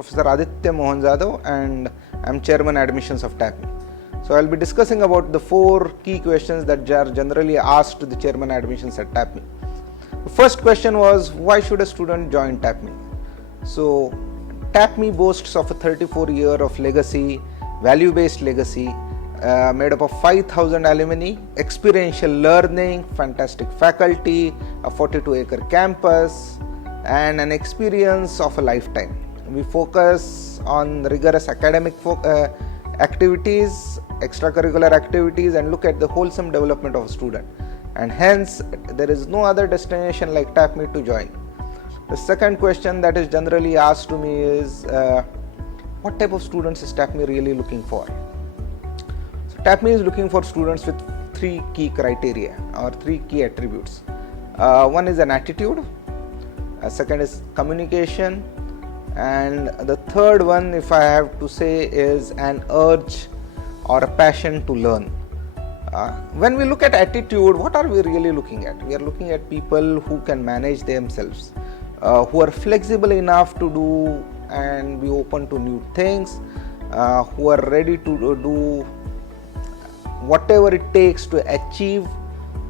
Professor Aditya and I'm Chairman Admissions of TAPMI. So I'll be discussing about the 4 key questions that are generally asked to the Chairman Admissions at TAPMI. The first question was, why should a student join TAPMI? So TAPMI boasts of a 34-year of legacy, value-based legacy, made up of 5,000 alumni, experiential learning, fantastic faculty, a 42-acre campus, and an experience of a lifetime. We focus on rigorous academic activities, extracurricular activities, and look at the wholesome development of a student. And hence, there is no other destination like TAPMI to join. The second question that is generally asked to me is, what type of students is TAPMI really looking for? So TAPMI is looking for students with 3 key criteria or 3 key attributes. One is an attitude, second is communication, and the third one, if I have to say, is an urge or a passion to learn. When we look at attitude, what are we really looking at? We are looking at people who can manage themselves, who are flexible enough to do and be open to new things, who are ready to do whatever it takes to achieve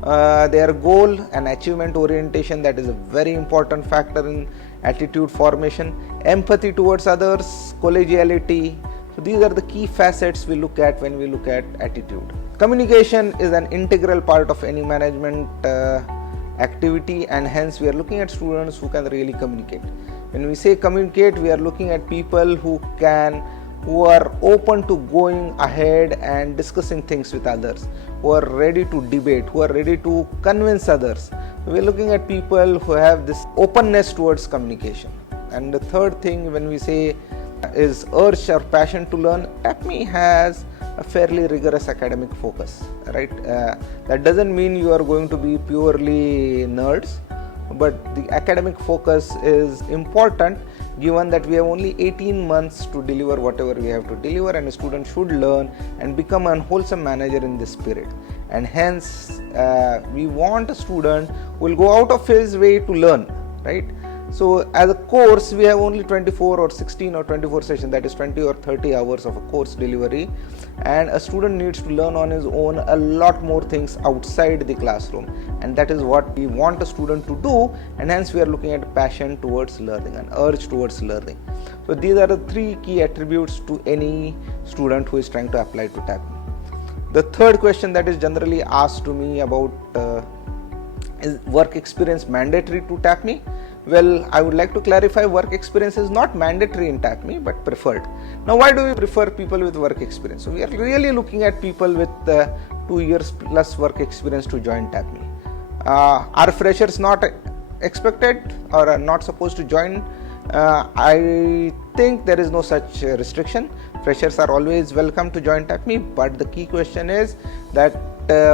their goal. And achievement orientation, that is a very important factor in attitude formation. Empathy towards others, collegiality. So these are the key facets we look at when we look at attitude. Communication is an integral part of any management activity, and hence we are looking at students who can really communicate. When we say communicate, we are looking at people who are open to going ahead and discussing things with others, who are ready to debate, who are ready to convince others. We are looking at people who have this openness towards communication. And the third thing, when we say is urge or passion to learn, TAPMI has a fairly rigorous academic focus, right? That doesn't mean you are going to be purely nerds, but the academic focus is important given that we have only 18 months to deliver whatever we have to deliver, and a student should learn and become a wholesome manager in this spirit. And hence we want a student who will go out of his way to learn, right? So as a course, we have only 24 or 16 or 24 sessions, that is 20 or 30 hours of a course delivery, and a student needs to learn on his own a lot more things outside the classroom, and that is what we want a student to do. And hence we are looking at passion towards learning and urge towards learning. So these are the 3 key attributes to any student who is trying to apply to TAPMI. The third question that is generally asked to me about is work experience mandatory to TAPMI? Well, I would like to clarify, work experience is not mandatory in TAPMI but preferred. Now, why do we prefer people with work experience? So we are really looking at people with 2 years plus work experience to join TAPMI. Are freshers not expected or are not supposed to join? I think there is no such restriction. Freshers are always welcome to join TAPMI, but the key question is that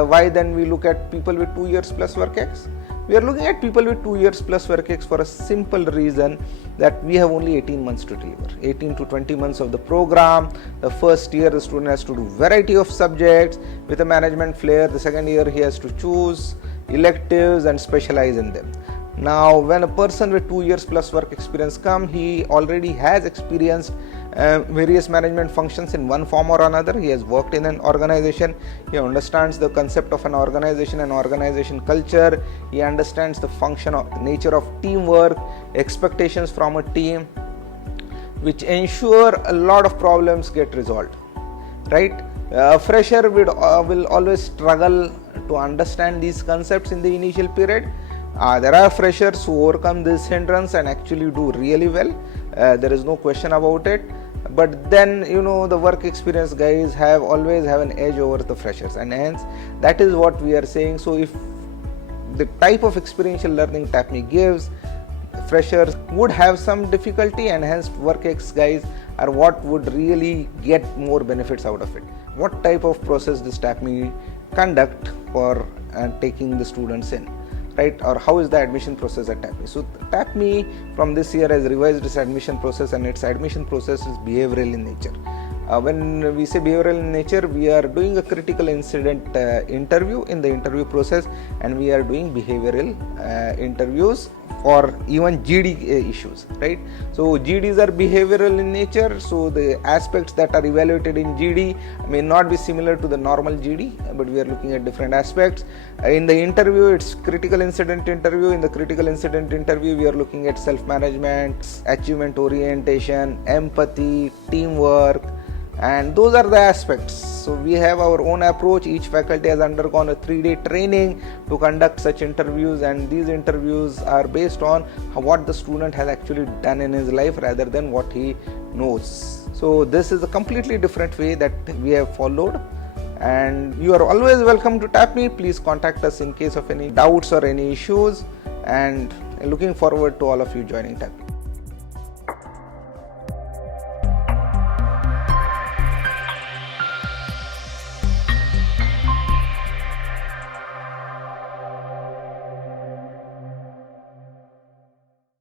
why then we look at people with 2 years plus work ex? We are looking at people with 2 years plus work ex for a simple reason that we have only 18 months to deliver. 18 to 20 months of the program. The first year the student has to do variety of subjects with a management flair. The second year he has to choose electives and specialize in them. Now, when a person with 2 years plus work experience comes, he already has experienced various management functions in one form or another. He has worked in an organization, he understands the concept of an organization and organization culture, he understands the function of nature of teamwork, expectations from a team, which ensure a lot of problems get resolved, right? A fresher will always struggle to understand these concepts in the initial period. There are freshers who overcome this hindrance and actually do really well. There is no question about it. But then, the work experience guys always have an edge over the freshers, and hence that is what we are saying. So if the type of experiential learning TAPMI gives, freshers would have some difficulty, and hence work ex guys are what would really get more benefits out of it. What type of process does TAPMI conduct for taking the students in? Right, or how is the admission process at TAPMI? So TAPMI from this year has revised its admission process, and its admission process is behavioral in nature. When we say behavioral in nature, we are doing a critical incident interview in the interview process, and we are doing behavioral interviews for even GD issues, right? So GDs are behavioral in nature, so the aspects that are evaluated in GD may not be similar to the normal GD, but we are looking at different aspects. In the interview, it's critical incident interview. In the critical incident interview, we are looking at self-management, achievement orientation, empathy, teamwork, and those are the aspects. So we have our own approach. Each faculty has undergone a 3-day training to conduct such interviews, and these interviews are based on what the student has actually done in his life rather than what he knows. So this is a completely different way that we have followed, and you are always welcome to TAPMI. Please contact us in case of any doubts or any issues, and looking forward to all of you joining TAPMI.